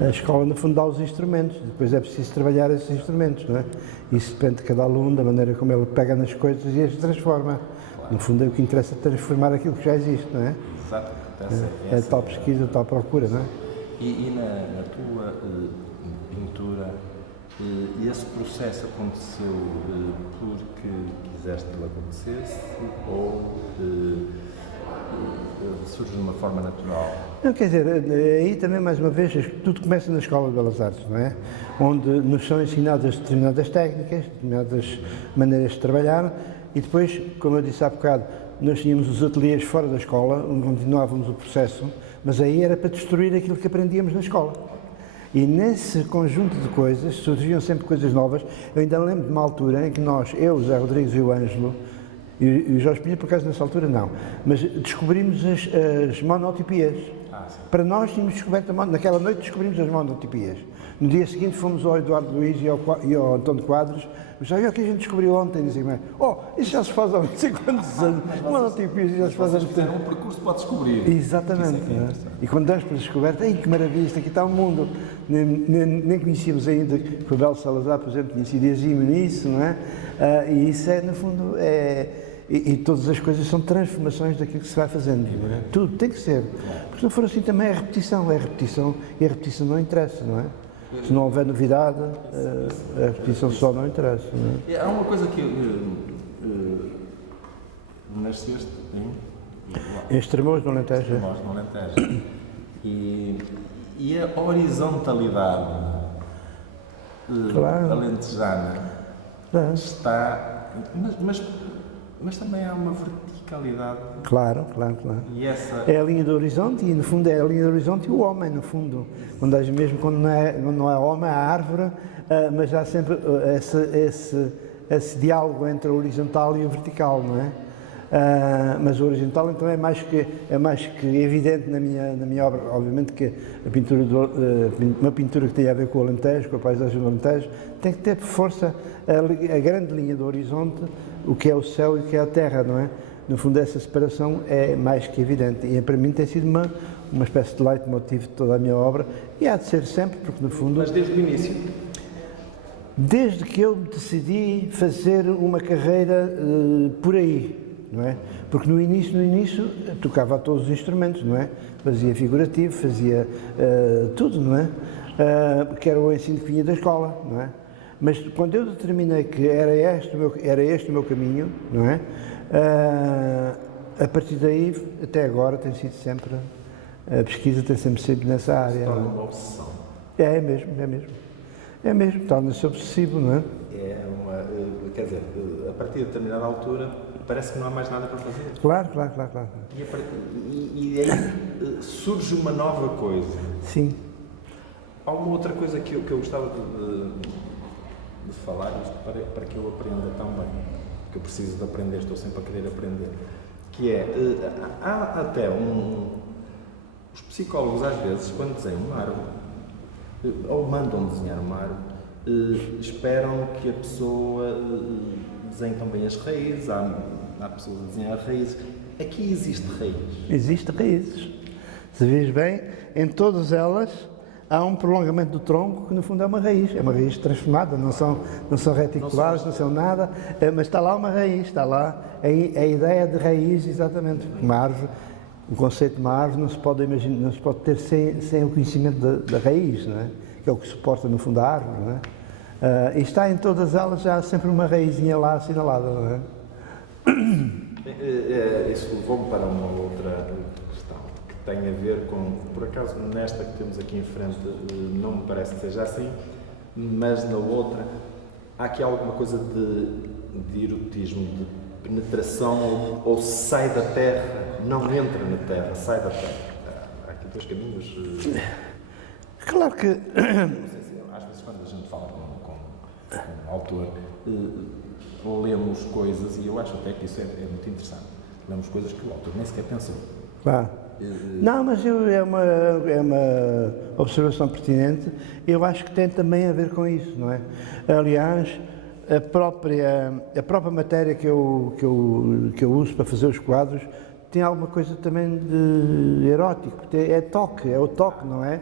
A escola, no fundo, dá os instrumentos, depois é preciso trabalhar esses instrumentos, não é? Isso depende de cada aluno, da maneira como ele pega nas coisas e as transforma. No fundo, é o que interessa transformar aquilo que já existe, não é? Exato. É a tal pesquisa, a tal procura, não é? E na tua pintura, esse processo aconteceu porque quiseste que ele acontecesse ou surge de uma forma natural? Não, quer dizer, aí também, mais uma vez, tudo começa na Escola de Belas Artes, não é? Onde nos são ensinadas determinadas técnicas, determinadas maneiras de trabalhar e depois, como eu disse há bocado, nós tínhamos os ateliês fora da escola, onde continuávamos o processo, mas aí era para destruir aquilo que aprendíamos na escola. E nesse conjunto de coisas surgiam sempre coisas novas. Eu ainda lembro de uma altura em que nós, eu, o Zé Rodrigues e o Ângelo, e o Jorge Pinheiro, por acaso, nessa altura não, mas descobrimos as monotipias. Para nós tínhamos descoberto, naquela noite descobrimos as monotipias. No dia seguinte fomos ao Eduardo Luiz e ao António Quadros, mas olha o que a gente descobriu ontem, dizem, isso já se faz há não sei quantos anos, monotipias já se faz há muito tempo. Fizeram um percurso para descobrir. Exatamente. E quando damos para descoberta, que maravilha, isto aqui está um mundo. Nem conhecíamos ainda que o Belo Salazar, por exemplo, tinha sido exímio nisso, não é? E isso é, no fundo, e todas as coisas são transformações daquilo que se vai fazendo. Não é? Tudo tem que ser. Porque se não for assim também é repetição e a repetição não interessa, não é? Se não houver novidade, a repetição só não interessa. Não é? Há uma coisa que nasceste em Estremoz, no Alentejo. Estremoz, no Alentejo. E a horizontalidade alentejana está... Mas também há uma verticalidade. Claro. E essa... É a linha do horizonte e, no fundo, é a linha do horizonte e o homem, no fundo. Mesmo quando não é homem, é árvore, mas há sempre esse diálogo entre o horizontal e o vertical, não é? Mas o horizontal, então, é mais que evidente na minha obra. Obviamente que uma pintura que tem a ver com o Alentejo, com a paisagem do Alentejo, tem que ter força a grande linha do horizonte, o que é o céu e o que é a terra, não é? No fundo, essa separação é mais que evidente e para mim tem sido uma espécie de leitmotiv de toda a minha obra e há de ser sempre, porque no fundo... Mas desde o início? Desde que eu decidi fazer uma carreira por aí, não é? Porque no início tocava a todos os instrumentos, não é? Fazia figurativo, fazia tudo, não é? Que era o ensino que vinha da escola, não é? Mas quando eu determinei que era este o meu caminho, não é? A partir daí, até agora, tem sido sempre, a pesquisa tem sempre nessa área. Torna uma obsessão. É mesmo, torna-se obsessivo, não é? Quer dizer, a partir de determinada altura, parece que não há mais nada para fazer. Claro. E aí surge uma nova coisa. Sim. Há uma outra coisa que eu gostava de falar, isto para que eu aprenda também, que eu preciso de aprender, estou sempre a querer aprender, que é, há até os psicólogos às vezes, quando desenham uma árvore, ou mandam desenhar uma árvore, esperam que a pessoa desenhe também as raízes, há pessoas a desenhar raízes. Aqui existe raiz. Existem raízes. Se vês bem, em todas elas há um prolongamento do tronco que no fundo é uma raiz transformada, não são reticulares, não são nada, mas está lá uma raiz, está lá a ideia de raiz, exatamente. Uma árvore, o conceito de uma árvore não se pode imaginar, não se pode ter sem o conhecimento da raiz, não é? Que é o que suporta no fundo a árvore, não é? E está em todas elas, já há sempre uma raizinha lá assinalada, não é? Isso levou-me para uma outra questão que tem a ver com, por acaso nesta que temos aqui em frente não me parece que seja assim, mas na outra há aqui alguma coisa de erotismo, de penetração ou sai da terra, não entra na terra, sai da terra. Há aqui dois caminhos. Claro que... Às vezes quando a gente fala com um autor, lemos coisas, e eu acho até que isso é muito interessante, lemos coisas que o autor nem sequer pensou. Claro. Não, mas é uma observação pertinente, eu acho que tem também a ver com isso, não é? Aliás, a própria matéria que eu uso para fazer os quadros tem alguma coisa também de erótico, é o toque, não é?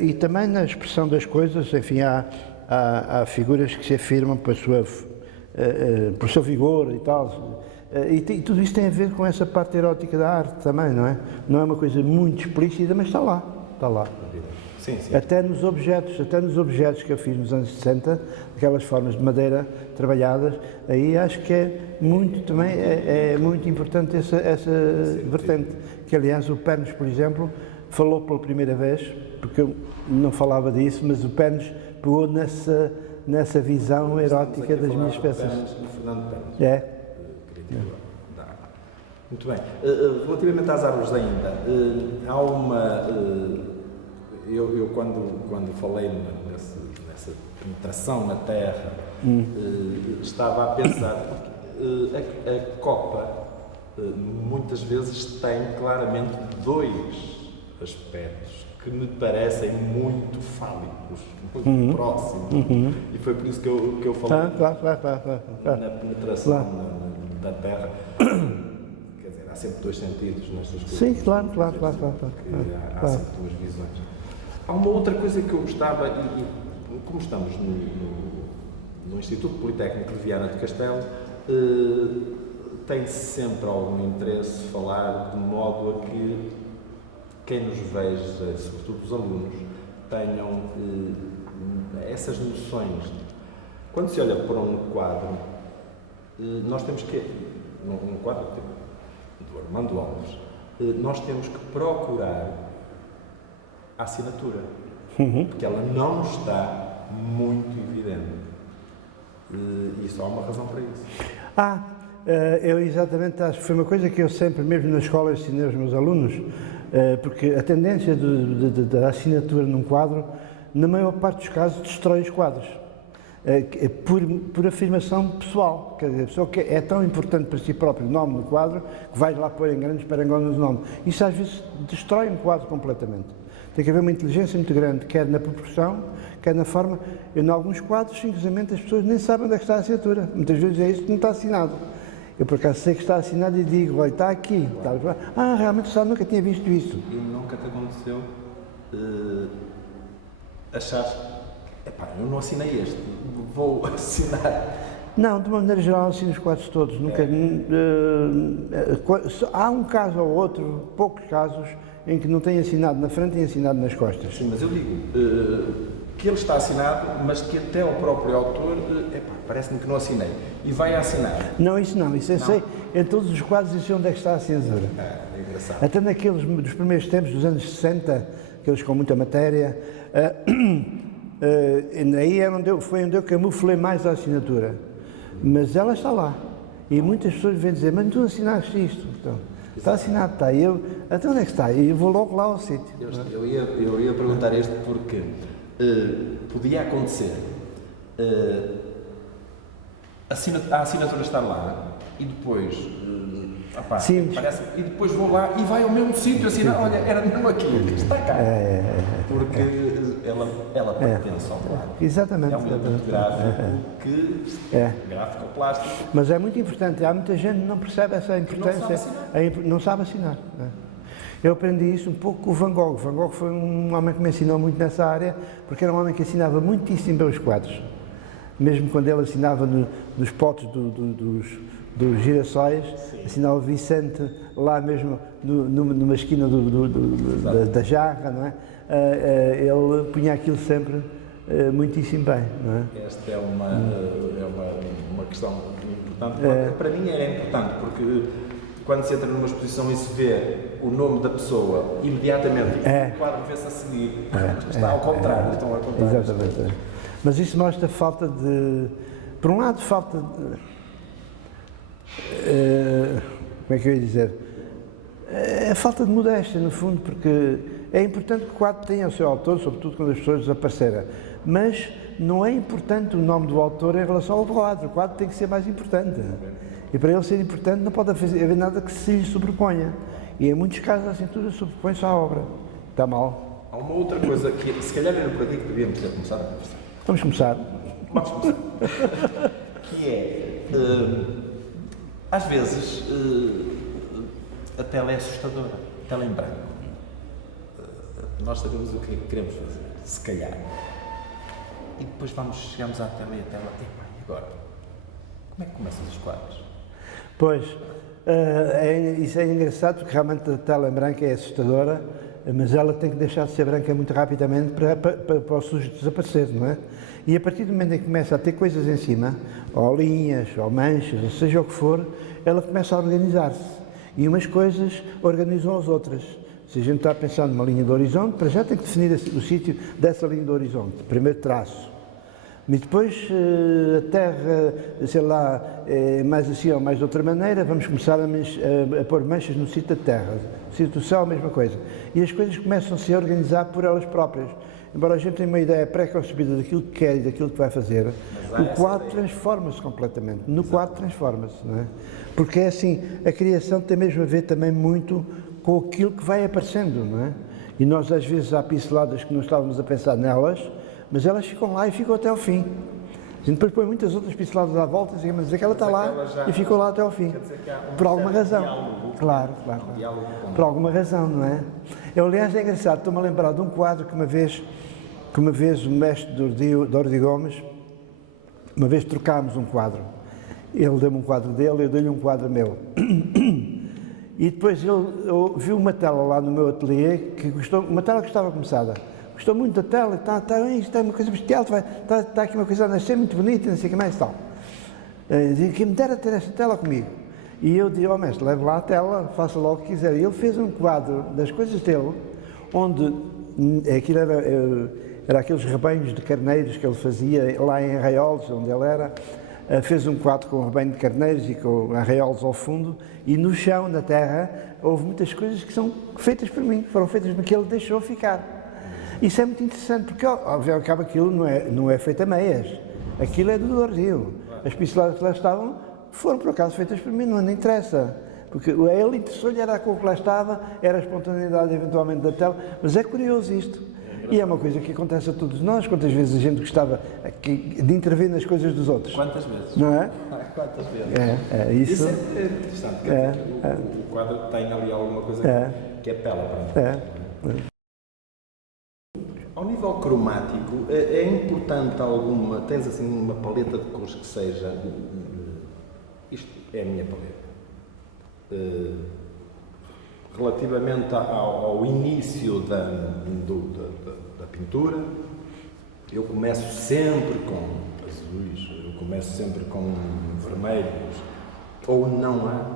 E também na expressão das coisas, enfim, há figuras que se afirmam por o seu vigor e tal. E tudo isso tem a ver com essa parte erótica da arte também, não é? Não é uma coisa muito explícita, mas está lá, está lá. Sim, sim. Até nos objetos que eu fiz nos anos 60, aquelas formas de madeira trabalhadas, aí acho que é muito também, é muito importante essa vertente. Que aliás o Pernes, por exemplo, falou pela primeira vez, porque eu não falava disso, mas o Pernes pegou nessa visão erótica das minhas peças. Fernando Pernes. É. Muito bem. Relativamente às árvores ainda, há uma... Eu quando falei nessa penetração na terra, estava a pensar que a copa muitas vezes tem claramente dois aspectos que me parecem muito fálicos, muito próximos. E foi por isso que eu falei na penetração da terra. Quer dizer, há sempre dois sentidos nestas coisas. Sim, claro. Há sempre duas visões. Há uma outra coisa que eu gostava, e como estamos no Instituto Politécnico de Viana do Castelo, tem sempre algum interesse falar de modo a que quem nos veja, sobretudo os alunos, tenham essas noções. Quando se olha para um quadro, nós temos que, um quadro do Armando Alves, nós temos que procurar a assinatura, porque ela não está muito evidente. E só há uma razão para isso. Eu exatamente acho que foi uma coisa que eu sempre, mesmo na escola, ensinei aos meus alunos, porque a tendência da assinatura num quadro, na maior parte dos casos, destrói os quadros. Por afirmação pessoal. Quer dizer, a pessoa que é tão importante para si próprio o nome do quadro, que vais lá pôr em grandes parangonas o nome. Isso às vezes destrói um quadro completamente. Tem que haver uma inteligência muito grande, quer na proporção, quer na forma. Em alguns quadros, simplesmente, as pessoas nem sabem onde é que está a assinatura. Muitas vezes é isso que não está assinado. Eu, por acaso, sei que está assinado e digo, olha, está aqui. Realmente está, nunca tinha visto isso. E nunca te aconteceu achar, eu não assinei este, vou assinar. Não, de uma maneira geral, assino os quadros todos. Nunca, há um caso ou outro, poucos casos, em que não tem assinado na frente e assinado nas costas. Sim, mas eu digo que ele está assinado, mas que até o próprio autor, parece-me que não assinei, e vai assinar. Não, isso eu sei, em todos os quadros eu sei onde é que está a censura. É engraçado. Até naqueles dos primeiros tempos, dos anos 60, aqueles com muita matéria, aí foi onde eu camuflei mais a assinatura. Mas ela está lá. E muitas pessoas vêm dizer, mas tu assinaste isto? Então, está assinado, está. E eu, então onde é que está? E eu vou logo lá ao sítio. Eu ia perguntar isto porque podia acontecer a assinatura estar lá e depois e depois vou lá e vai ao mesmo sítio assinar, olha, era mesmo aqui, está cá. Porque ela pertence ao quadro. Exatamente. É um elemento gráfico gráfico ou plástico. Mas é muito importante, há muita gente que não percebe essa importância, não sabe assinar. Eu aprendi isso um pouco com o Van Gogh. Van Gogh foi um homem que me ensinou muito nessa área, porque era um homem que assinava muitíssimo bem os quadros. Mesmo quando ele assinava nos potes dos girassóis, assinava Vicente lá mesmo numa esquina da jarra, não é? Ele punha aquilo sempre muitíssimo bem, não é? Esta é uma questão importante. Para mim é importante, porque quando se entra numa exposição e se vê o nome da pessoa, imediatamente o quadro vê-se a seguir. Está ao contrário, estão a contar. Exatamente. Mas isso mostra falta de... Por um lado, falta de... como é que eu ia dizer? É falta de modéstia, no fundo, porque é importante que o quadro tenha o seu autor, sobretudo quando as pessoas desapareceram. Mas não é importante o nome do autor em relação ao quadro. O quadro tem que ser mais importante. E para ele ser importante não pode haver nada que se lhe sobreponha. E em muitos casos a assinatura sobrepõe-se à obra. Está mal. Há uma outra coisa que, se calhar era por aqui que devíamos ter começado a conversar. Vamos começar. Que é, às vezes, a tela é assustadora. A tela em branco. nós sabemos o que é que queremos fazer, se calhar. E depois chegamos à tela e a tela, e agora? Como é que começam os quadros? Pois, isso é engraçado porque realmente a tela em branco é assustadora, mas ela tem que deixar de ser branca muito rapidamente para o sujo desaparecer, não é? E a partir do momento em que começa a ter coisas em cima, ou linhas, ou manchas, ou seja o que for, ela começa a organizar-se. E umas coisas organizam as outras. Se a gente está a pensar numa linha de horizonte, para já tem que definir o sítio dessa linha de horizonte, primeiro traço. E depois a terra, sei lá, mais assim ou mais de outra maneira, vamos começar a pôr manchas no sítio da terra. No sítio do céu, a mesma coisa. E as coisas começam-se a organizar por elas próprias. Embora a gente tenha uma ideia pré-concebida daquilo que quer e daquilo que vai fazer, o quadro transforma-se completamente. No quadro transforma-se, não é? Porque é assim, a criação tem mesmo a ver também muito com aquilo que vai aparecendo, não é? E nós às vezes há pinceladas que não estávamos a pensar nelas, mas elas ficam lá e ficam até ao fim. A gente depois põe muitas outras pinceladas à volta, mas aquela está lá e ficou lá até ao fim. Por alguma razão. Claro. Por alguma razão, não é? Eu, aliás, é engraçado, estou-me a lembrar de um quadro que uma vez o mestre Dordi Gomes, uma vez trocámos um quadro. Ele deu-me um quadro dele, eu dei-lhe um quadro meu. E depois ele viu uma tela lá no meu ateliê, uma tela que estava começada. Gostou muito da tela, isto é uma coisa bestial, está aqui uma coisa a nascer muito bonita, não sei o que mais e tal. Dizia que me dera ter esta tela comigo. E eu disse, mestre, leve lá a tela, faça lá o que quiser. E ele fez um quadro das coisas dele, onde aquilo era aqueles rebanhos de carneiros que ele fazia lá em Arraiolos, onde ele era. Fez um quadro com um rebanho de carneiros e com arraiolos ao fundo, e no chão, na terra, houve muitas coisas que são feitas por mim, foram feitas porque ele deixou ficar. Isso é muito interessante, porque ao fim e ao cabo aquilo não é feito a meias, aquilo é do Dordio. As pinceladas que lá estavam foram por acaso feitas por mim, não interessa, porque a ele interessou-lhe era a cor que lá estava, era a espontaneidade eventualmente da tela, mas é curioso isto. E é uma coisa que acontece a todos nós. Quantas vezes a gente gostava de intervir nas coisas dos outros? Quantas vezes? Não é? Quantas vezes? Isso é interessante. O quadro tem ali alguma coisa que apela para nós. Ao nível cromático, é importante tens assim uma paleta de cores que seja, isto é a minha paleta. Relativamente ao início da pintura, eu começo sempre com azuis, eu começo sempre com vermelhos, ou não há?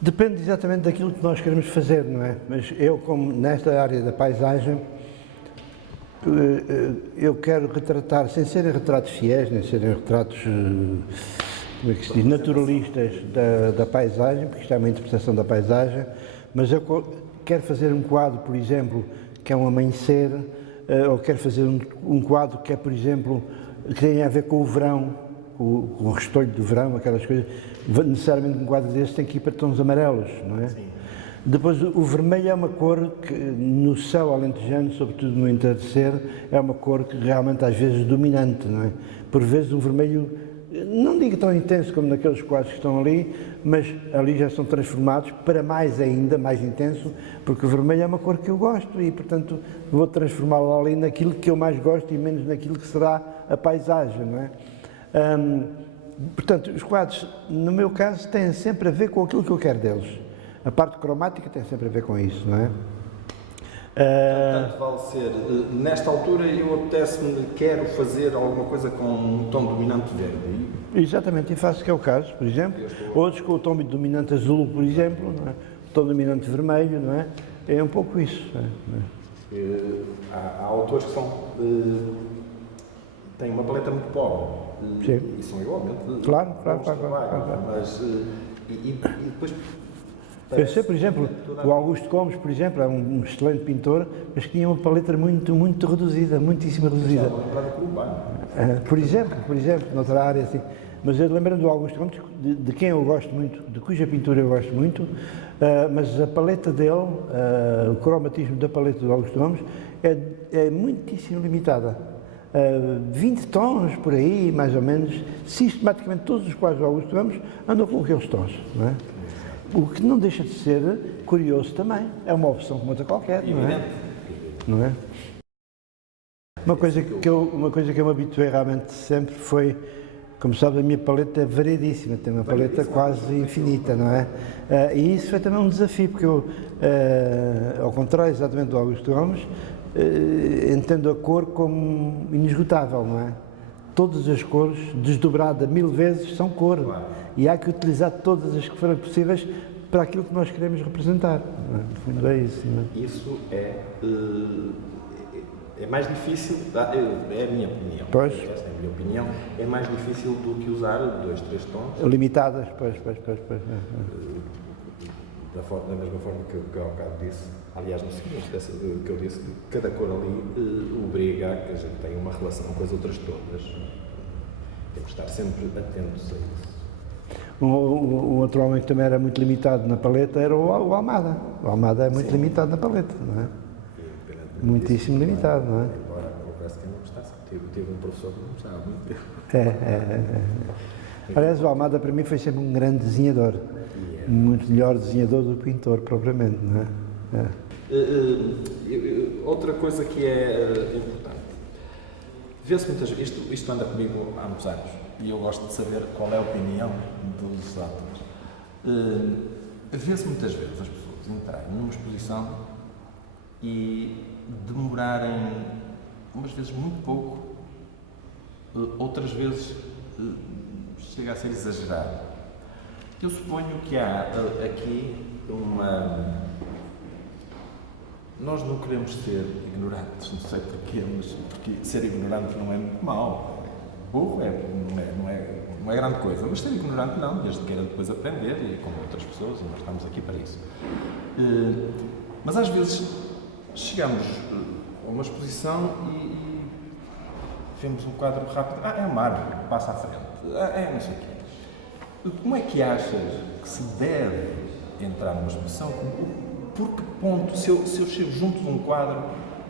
Depende exatamente daquilo que nós queremos fazer, não é? Mas eu, como nesta área da paisagem, eu quero retratar, sem serem retratos fiéis, nem serem retratos, como é que se diz, naturalistas da paisagem, porque isto é uma interpretação da paisagem, mas eu quero fazer um quadro, por exemplo, que é um amanhecer, ou quero fazer um quadro que é, por exemplo, que tem a ver com o verão, com o restolho do verão, aquelas coisas. Necessariamente um quadro desse tem que ir para tons amarelos, não é? Sim. Depois, o vermelho é uma cor que, no céu alentejano, sobretudo no entardecer, é uma cor que realmente às vezes dominante, não é? Por vezes um vermelho, não digo tão intenso como naqueles quadros que estão ali, mas ali já são transformados para mais ainda, mais intenso, porque o vermelho é uma cor que eu gosto e, portanto, vou transformá-lo ali naquilo que eu mais gosto e menos naquilo que será a paisagem, não é? Portanto, os quadros, no meu caso, têm sempre a ver com aquilo que eu quero deles. A parte cromática tem sempre a ver com isso, não é? Portanto, vale ser, nesta altura eu apetece-me, quero fazer alguma coisa com um tom dominante verde. Exatamente, e faço que é o caso, por exemplo. Outros com o tom dominante azul, por exemplo, não é? O tom dominante vermelho, não é? É um pouco isso. Não é? Há autores que têm uma paleta muito pobre. Sim. E são igualmente. Claro. Mas, e depois. Eu sei, por exemplo, o Augusto Gomes, por exemplo, é um excelente pintor, mas que tinha uma paleta muito reduzida, muitíssimo reduzida. Por exemplo, noutra área, assim. Mas eu lembro-me do Augusto Gomes, de quem eu gosto muito, de cuja pintura eu gosto muito, mas a paleta dele, o cromatismo da paleta do Augusto Gomes, é muitíssimo limitada. 20 tons por aí, mais ou menos, sistematicamente todos os quadros do Augusto Gomes andam com aqueles tons, não é? O que não deixa de ser curioso também, é uma opção como outra qualquer, não é? não é? Uma coisa que eu me habituei realmente sempre foi, como sabe, a minha paleta é variedíssima, tem uma paleta quase infinita, não é? E isso foi também um desafio, porque eu, ao contrário exatamente do Augusto Gomes, entendo a cor como inesgotável, não é? Todas as cores, desdobrada 1000 vezes, são cor. Claro. E há que utilizar todas as que forem possíveis para aquilo que nós queremos representar. No fundo é isso. Não é? Isso é mais difícil, é a minha opinião. Pois. Esta é a minha opinião. É mais difícil do que usar 2, 3 tons. Limitadas, pois. Da mesma forma que eu há bocado disse, aliás, no seguinte, que eu disse, cada cor ali obriga a que a gente tenha uma relação com as outras todas. Temos que estar sempre atentos a isso. Um outro homem que também era muito limitado na paleta era o Almada. O Almada é muito limitado na paleta, não é? Muitíssimo limitado, não é? Embora eu confesso que eu não gostasse. Tive um professor que não gostava muito. Aliás, o Almada para mim foi sempre um grande desenhador. Muito melhor desenhador do que pintor, propriamente, não é? Outra coisa que é importante. Vê-se muitas vezes, isto anda comigo há muitos anos, e eu gosto de saber qual é a opinião dos atores. Vê-se muitas vezes as pessoas entrarem numa exposição e demorarem, umas vezes muito pouco, outras vezes chega a ser exagerado. Eu suponho que há aqui uma... Nós não queremos ser ignorantes, não sei porquê, mas porque ser ignorante não é muito mau. Burro não é grande coisa, mas ser ignorante não, desde que queira depois aprender, e como outras pessoas, e nós estamos aqui para isso. Mas às vezes chegamos a uma exposição e vemos um quadro rápido, é uma árvore, passa à frente, não sei o quê. Como é que achas que se deve entrar numa exposição? Por que ponto, se eu chego junto de um quadro,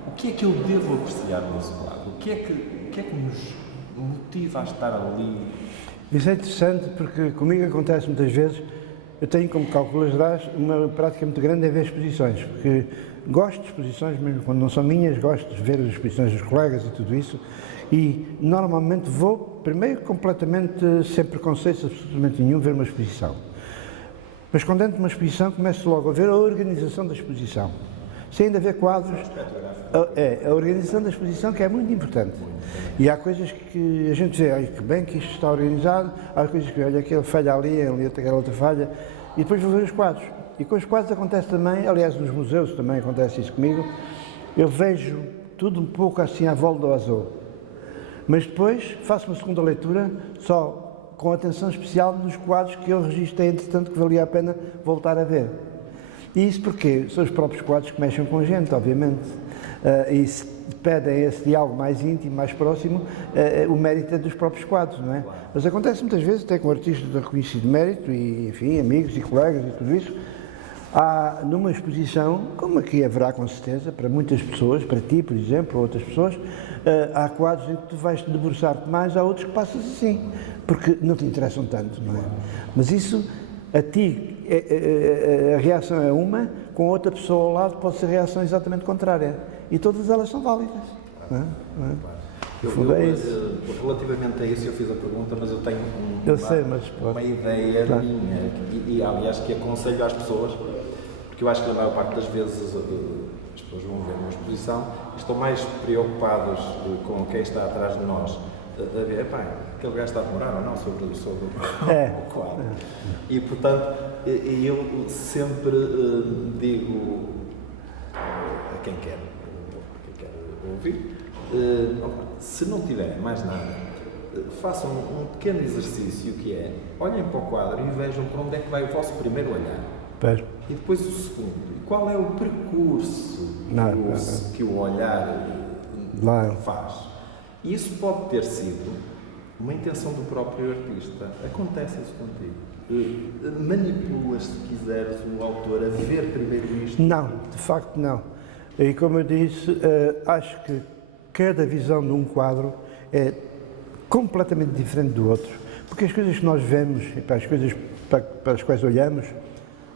o que é que eu devo apreciar nesse quadro? O que é que nos motiva a estar ali? Isso é interessante porque comigo acontece muitas vezes, eu tenho, como calcularás, uma prática muito grande em ver exposições, porque gosto de exposições, mesmo quando não são minhas, gosto de ver as exposições dos colegas e tudo isso, e normalmente vou, primeiro, completamente sem preconceitos absolutamente nenhum, ver uma exposição. Mas quando entro numa exposição, começo logo a ver a organização da exposição. Se ainda ver quadros, a organização da exposição que é muito importante. E há coisas que a gente vê, olha que bem que isto está organizado, há coisas que, olha, aquela falha ali aquela outra falha, e depois vou ver os quadros. E com os quadros acontece também, aliás, nos museus também acontece isso comigo, eu vejo tudo um pouco assim à volta do azul. Mas depois faço uma segunda leitura só com atenção especial nos quadros que eu registrei, entretanto, que valia a pena voltar a ver. E isso porque são os próprios quadros que mexem com a gente, obviamente. E se pedem esse diálogo mais íntimo, mais próximo, o mérito é dos próprios quadros, não é? Mas acontece muitas vezes, até com artistas de reconhecido mérito, e enfim, amigos e colegas e tudo isso, há numa exposição, como aqui haverá com certeza, para muitas pessoas, para ti, por exemplo, ou outras pessoas, há quadros em que tu vais te debruçar-te mais, há outros que passas assim, porque não te interessam tanto, não é? Mas isso, a ti, a reação é uma, com outra pessoa ao lado pode ser a reação exatamente contrária. E todas elas são válidas. Não é? Relativamente a isso, eu fiz a pergunta, mas eu tenho uma ideia minha, e aliás que aconselho às pessoas, porque eu acho que a maior parte das vezes as pessoas vão ver uma exposição e estão mais preocupados com quem está atrás de nós, a ver, aquele gajo está a demorar ou não sobre o quadro. E portanto, eu sempre digo a quem quer ouvir, se não tiverem mais nada, façam um pequeno exercício que é, olhem para o quadro e vejam para onde é que vai o vosso primeiro olhar. E depois o segundo. E qual é o percurso que o olhar faz? E isso pode ter sido uma intenção do próprio artista. Acontece isso contigo. Manipulas, se quiseres, o autor a ver primeiro isto? Não, de facto não. E como eu disse, acho que cada visão de um quadro é completamente diferente do outro. Porque as coisas que nós vemos, as coisas para as quais olhamos,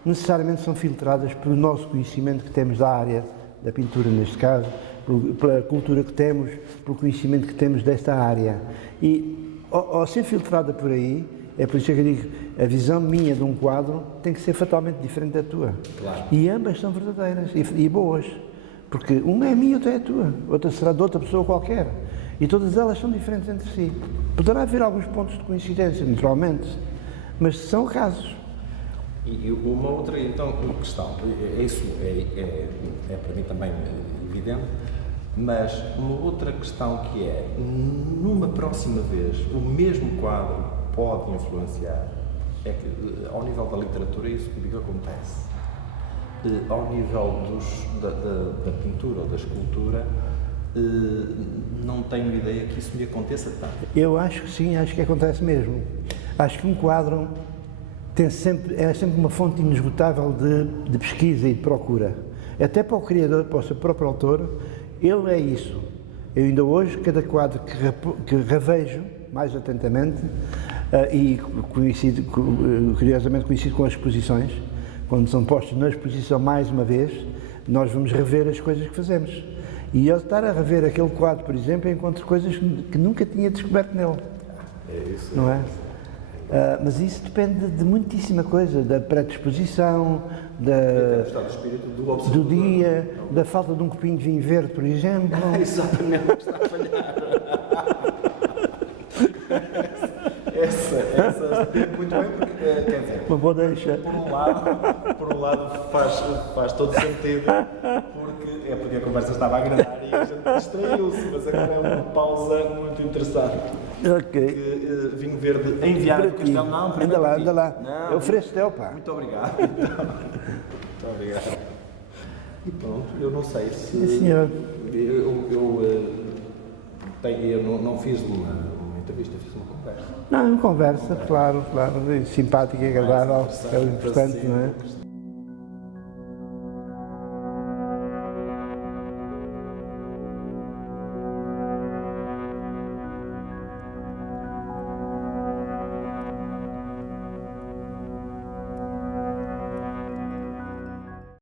necessariamente são filtradas pelo nosso conhecimento que temos da área da pintura, neste caso, pela cultura que temos, pelo conhecimento que temos desta área. E ao ser filtrada por aí, é por isso que eu digo, a visão minha de um quadro tem que ser fatalmente diferente da tua. Claro. E ambas são verdadeiras e boas, porque uma é minha, outra é tua, outra será de outra pessoa qualquer. E todas elas são diferentes entre si. Poderá haver alguns pontos de coincidência, naturalmente, mas são casos. E uma outra então, questão, isso é para mim também evidente, mas uma outra questão que é, numa próxima vez, o mesmo quadro pode influenciar, é que ao nível da literatura é isso que acontece. Ao nível da pintura ou da escultura, não tenho ideia que isso me aconteça tanto. Eu acho que sim, acho que acontece mesmo. Acho que um quadro é sempre uma fonte inesgotável de pesquisa e de procura. Até para o criador, para o seu próprio autor, ele é isso. Eu ainda hoje, cada quadro que revejo mais atentamente, e curiosamente coincido com as exposições, quando são postos na exposição mais uma vez, nós vamos rever as coisas que fazemos. E ao estar a rever aquele quadro, por exemplo, eu encontro coisas que nunca tinha descoberto nele. É isso. Não é? Mas isso depende de muitíssima coisa, da predisposição, do estado de espírito do observador. do dia, da falta de um copinho de vinho verde, por exemplo. Exatamente, está a falhar. Essa depende muito bem, porque, quer dizer, Uma boa deixa. por um lado faz todo sentido, porque a conversa estava a agradar e a gente distraiu-se, mas agora é uma pausa muito interessante. Ok. Que, vinho verde enviado do Castelo, não, Anda lá, anda lá. Não, Eu ofereço teu, pá. muito obrigado. Muito obrigado. E pronto, eu não sei se... Sim, senhor. Eu não fiz uma entrevista, fiz uma conversa. Não, conversa, claro, e simpática e agradável, é o importante, não é?